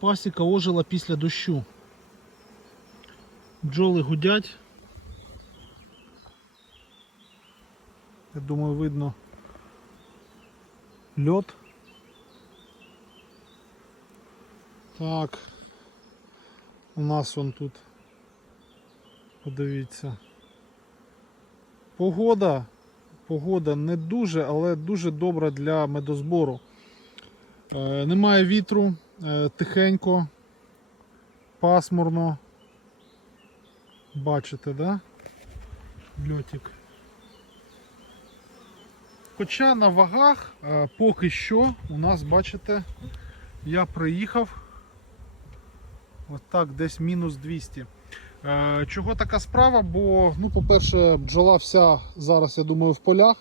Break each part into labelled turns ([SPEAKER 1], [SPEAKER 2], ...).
[SPEAKER 1] Пасіка ожила після дощу. Бджоли гудять. Я думаю, видно льот. Так. У нас он тут. Подивіться. Погода. Погода не дуже, але дуже добра для медозбору. Е, немає вітру, тихенько, пасмурно. Бачите, да? Льотик. Хоча на вагах е, поки що у нас, бачите, я приїхав ось так, десь мінус 200. Е, Чого така справа? Бо, ну, по-перше, бджола вся зараз, я думаю, в полях.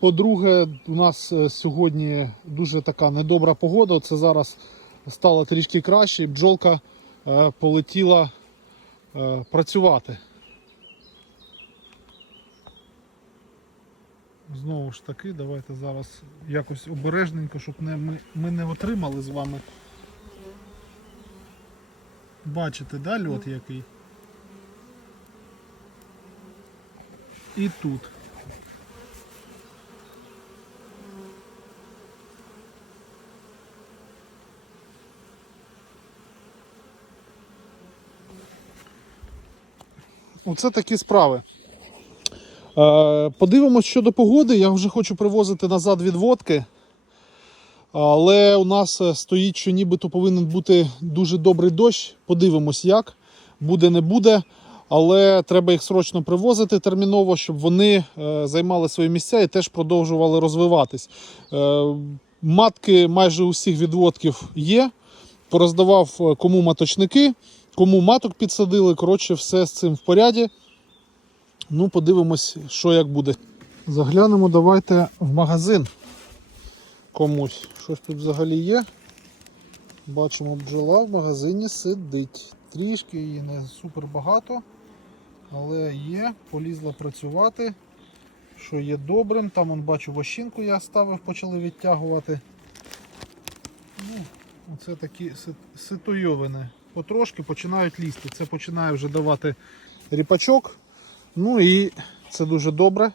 [SPEAKER 1] По-друге, у нас е, сьогодні дуже така недобра погода. Це зараз стало трішки краще, і бджолка е, полетіла е, працювати. Знову ж таки, давайте зараз якось обережненько, щоб не, ми, ми не отримали з вами. Бачите, да, льот який? І тут. Оце такі справи. Е, Подивимось щодо погоди. Я вже хочу привозити назад відводки. Але у нас е, стоїть, що нібито повинен бути дуже добрий дощ. Подивимось, як. Буде, не буде. Але треба їх срочно привозити терміново, щоб вони е, займали свої місця і теж продовжували розвиватись. Е, матки майже усіх відводків є. Пороздавав кому маточники, кому маток підсадили. Коротше, все з цим в поряді. Ну, подивимось, що як буде. Заглянемо, давайте в магазин комусь. Щось тут взагалі є. Бачимо, бджола в магазині сидить. Трішки її не супер багато, але є, полізла працювати. Що є добрим. Там он бачу вощинку я ставив, почали відтягувати. Ну, оце такі сит- ситуйовини. Потрошки починають лізти. Це починає вже давати ріпачок. Ну і це дуже добре.